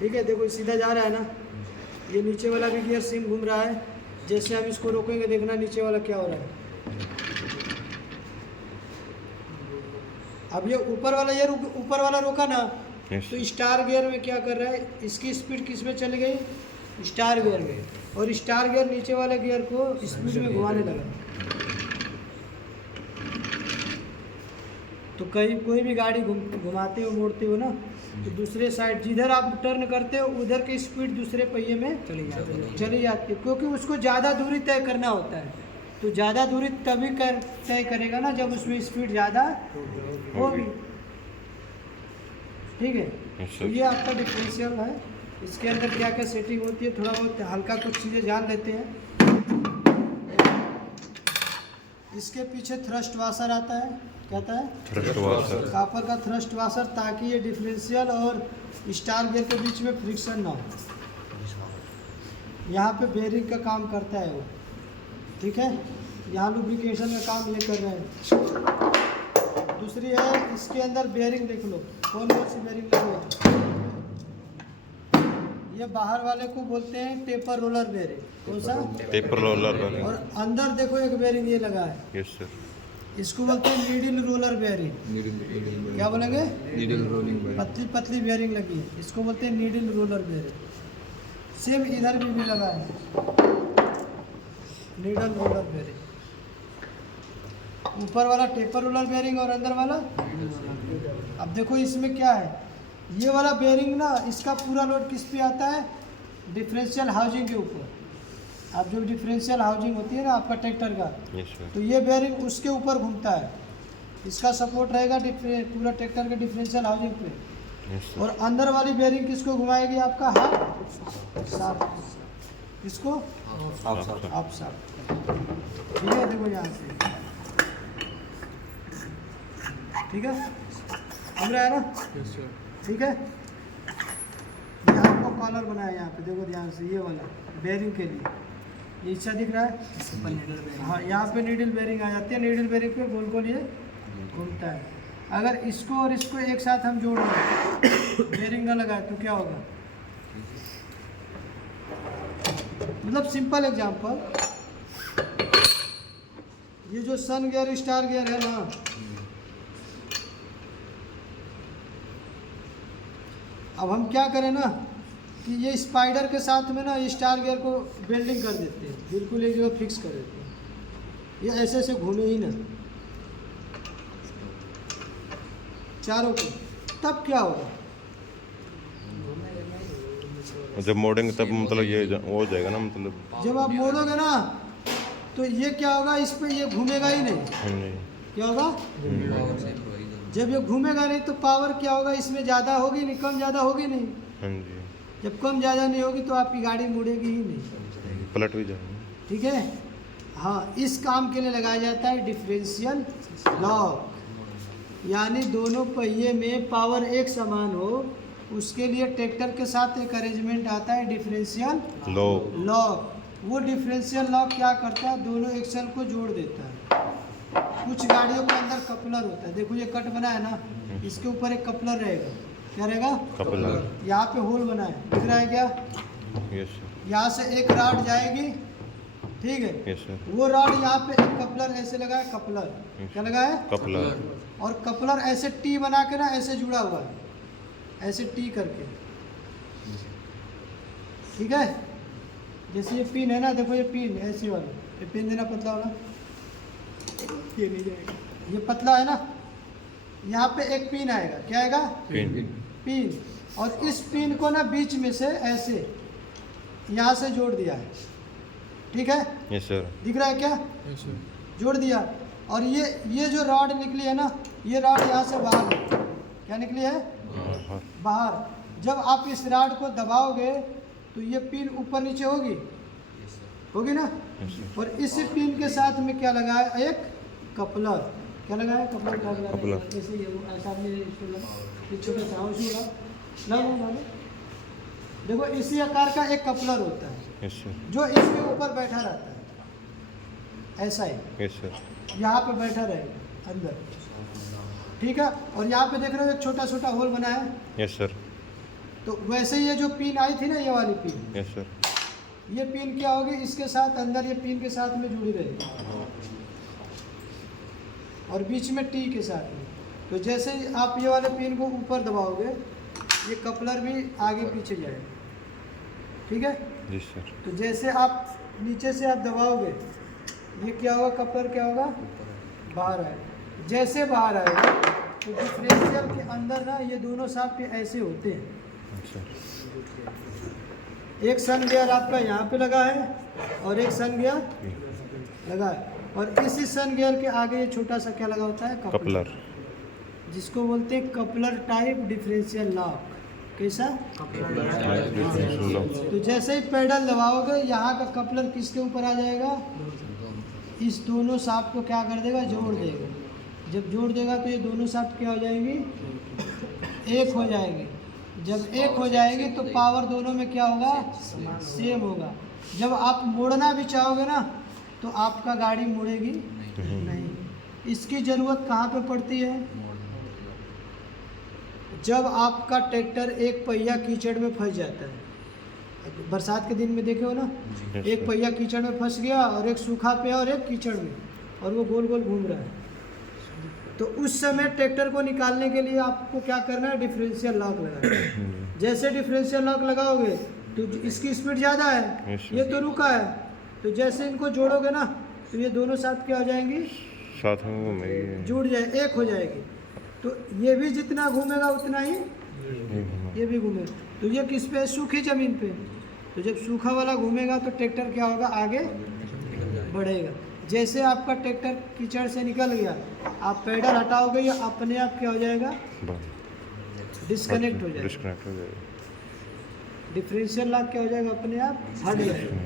ठीक है, देखो सीधा जा रहा है ना, ये नीचे वाला भी गियर सेम घूम रहा है। जैसे हम इसको रोकेंगे देखना नीचे वाला क्या हो रहा है। अब ये ऊपर वाला ऊपर वाला रोका ना, तो स्टार गियर में क्या कर रहा है, इसकी स्पीड किस में चली गई, स्टार गियर में, और स्टार गियर नीचे वाले गियर को स्पीड में घुमाने लगा। तो कहीं कोई भी गाड़ी घुमाते हो मोड़ते हो ना, तो दूसरे साइड जिधर आप टर्न करते हो उधर की स्पीड दूसरे पहिए में चली जाती है, क्योंकि उसको ज़्यादा दूरी तय करना होता है। तो ज़्यादा दूरी तभी तय करेगा ना जब उसमें स्पीड ज़्यादा होगी। ठीक है, तो ये आपका डिफरेंशियल है। इसके अंदर क्या क्या सेटिंग होती है, थोड़ा बहुत हल्का कुछ चीज़ें जान लेते हैं। इसके पीछे थ्रस्ट वाशर आता है, कहता है थ्रस्ट वाशर, कापर का थ्रस्ट वाशर, ताकि ये डिफरेंशियल और स्टार गियर के बीच में फ्रिक्शन ना हो। यहाँ पे बेरिंग का काम करता है वो, ठीक है, यहाँ लुब्रिकेशन का काम ये कर रहे हैं। दूसरी है इसके अंदर बेरिंग, देख लो कौन कौन सी बेरिंग लगी है। ये बाहर वाले को बोलते हैं टेपर रोलर बेरिंग। कौन सा? टेपर रोलर वाले। और अंदर देखो एक बेरिंग ये लगा है, यस सर, इसको बोलते हैं नीडल रोलर बेरिंग। क्या बोलेंगे? Needle rolling. पतली पतली बेरिंग लगी है, इसको बोलते हैं नीडल रोलर बेरिंग। सेम इधर भी लगा है नीडल रोलर बेरिंग। ऊपर वाला टेपर रोलर बेरिंग और अंदर वाला। अब देखो इसमें क्या है, ये वाला बेरिंग ना, इसका पूरा लोड किस पे आता है, डिफरेंशियल हाउसिंग के ऊपर। अब जो डिफरेंशियल हाउसिंग होती है ना आपका ट्रैक्टर का, यस सर, तो ये बेरिंग उसके ऊपर घूमता है, इसका सपोर्ट रहेगा पूरा ट्रैक्टर के डिफरेंशियल हाउसिंग पे। Yes sir. और अंदर वाली बेरिंग किसको घुमाएगी, आपका हाफ साफ, किसको हाफ साफ। ठीक है, देखो यहाँ से, ठीक है, समझ रहा है ना, ठीक है। ये आपको कॉलर बनाया यहाँ पे, देखो ध्यान से, ये वाला बेरिंग के लिए ये हिस्सा दिख रहा है। हाँ, यहाँ पे नीडल बेरिंग आ जाती है, नीडल बेरिंग पे गोल गोल ये घूमता है। अगर इसको और इसको एक साथ हम जोड़ दें, बेरिंग ना लगाए तो क्या होगा, मतलब सिंपल एग्जांपल, ये जो सन गियर स्टार गियर है ना, अब हम क्या करें ना कि ये स्पाइडर के साथ में ना स्टार गियर को वेल्डिंग कर देते हैं, बिल्कुल एक जगह फिक्स कर देते हैं, ये ऐसे ऐसे घूमे ही ना चारों को, तब क्या होगा, जब मोड़ेंगे तब मतलब ये हो जाएगा ना, मतलब जब आप मोड़ोगे ना तो ये क्या होगा, इस पे ये घूमेगा ही नहीं। क्या होगा, जब ये घूमेगा नहीं तो पावर क्या होगा, इसमें ज़्यादा होगी नहीं, कम ज़्यादा होगी नहीं। हाँ जी, जब कम ज़्यादा नहीं होगी तो आपकी गाड़ी मुड़ेगी ही नहीं, पलट भी जाएगा। ठीक है। हाँ, इस काम के लिए लगाया जाता है डिफरेंशियल लॉक, यानी दोनों पहिए में पावर एक समान हो, उसके लिए ट्रैक्टर के साथ एक अरेंजमेंट आता है डिफरेंशियल लॉक। वो डिफरेंशियल लॉक क्या करता है, दोनों एक्सल को जोड़ देता है। कुछ गाड़ियों के अंदर कपलर होता है, देखो ये कट बना है ना, इसके ऊपर एक कपलर रहेगा, क्या रहेगा, कपलर। यहाँ पे होल बना है, दिख रहा है क्या, यस सर, यहाँ से एक रॉड जाएगी, ठीक है, यस सर, वो रॉड यहाँ पे एक कपलर ऐसे लगा है, कपलर क्या लगा है, कपलर, और कपलर ऐसे टी बना के ना ऐसे जुड़ा हुआ है, ऐसे टी करके, ठीक है। जैसे ये पिन है ना, देखो ये पिन ऐसे वाला, ये पिन देना पतला वाला, ये नहीं जाएगा, ये पतला है ना, यहाँ पे एक पिन आएगा, क्या आएगा, पिन, और इस पिन को ना बीच में से ऐसे यहाँ से जोड़ दिया है, ठीक है, यस सर, दिख रहा है क्या, जोड़ दिया। और ये जो रॉड निकली है ना, ये रॉड यहाँ से बाहर है, क्या निकली है, बाहर। जब आप इस रॉड को दबाओगे तो ये पिन ऊपर नीचे होगी, होगी ना, और इसी पिन के साथ में क्या लगा है, एक कपलर, क्या लगा है, कपलर का कपलर। ऐसे ये ऐसा ये छोटा सा हाउस होगा ना, देखो इसी आकार का एक कपलर होता है, यस सर, जो इसके ऊपर बैठा रहता है, ऐसा ही यस सर, यहाँ पे बैठा रहेगा अंदर, ठीक है। और यहाँ पे देख रहे हो एक छोटा छोटा होल बना है, यस सर, तो वैसे ये जो पिन आई थी ना, ये वाली पिन, यस सर। ये पिन क्या होगी, इसके साथ अंदर ये पिन के साथ में जुड़ी रहेगी और बीच में टी के साथ में। तो जैसे ही आप ये वाले पिन को ऊपर दबाओगे, ये कपलर भी आगे पीछे जाएगा, ठीक है। जी सर। तो जैसे आप नीचे से आप दबाओगे, ये क्या होगा, कपलर क्या होगा, बाहर आएगा। जैसे बाहर आएगा तो डिफरेंशियल के अंदर ना ये दोनों शाफ्ट ऐसे होते हैं। अच्छा। एक सन गियर आपका यहाँ पे लगा है और एक सन गियर लगा है, और इसी सन गियर के आगे ये छोटा सा क्या लगा होता है, कपलर, जिसको बोलते हैं कपलर टाइप डिफरेंशियल लॉक। कैसा, तो जैसे ही पेडल दबाओगे, यहाँ का कपलर किसके ऊपर आ जाएगा, इस दोनों शाफ्ट को क्या कर देगा, जोड़ देगा। जब जोड़ देगा तो ये दोनों शाफ्ट क्या हो जाएंगी, एक हो जाएंगे। जब एक हो जाएगी तो पावर दोनों में क्या होगा, सेम होगा। जब आप मोड़ना भी चाहोगे ना, तो आपका गाड़ी मुड़ेगी नहीं। इसकी ज़रूरत कहाँ पे पड़ती है, जब आपका ट्रैक्टर एक पहिया कीचड़ में फंस जाता है। बरसात के दिन में देखे हो ना, एक पहिया कीचड़ में फंस गया और एक सूखा पे और एक कीचड़ में, और वो गोल गोल घूम रहा है। तो उस समय ट्रैक्टर को निकालने के लिए आपको क्या करना है, डिफरेंशियल लॉक लगाना है। जैसे डिफरेंशियल लॉक लगाओगे तो इसकी स्पीड ज़्यादा है, ये तो रुका है, तो जैसे इनको जोड़ोगे ना, तो ये दोनों साथ क्या हो जाएंगी, साथ में घूमेगी, जुड़ जाए, एक हो जाएगी। तो ये भी जितना घूमेगा उतना ही ये भी घूमेगा। तो ये किस पे, सूखी ज़मीन पे। तो जब सूखा वाला घूमेगा तो ट्रैक्टर क्या होगा, आगे बढ़ेगा। जैसे आपका ट्रैक्टर कीचड़ से निकल गया, आप पैडल हटाओगे, या अपने आप क्या हो जाएगा, डिस्कनेक्ट हो जाएगा। डिस्कनेक्ट हो जाएगा। डिफरेंशियल लॉक क्या हो जाएगा, अपने आप हट जाएगा।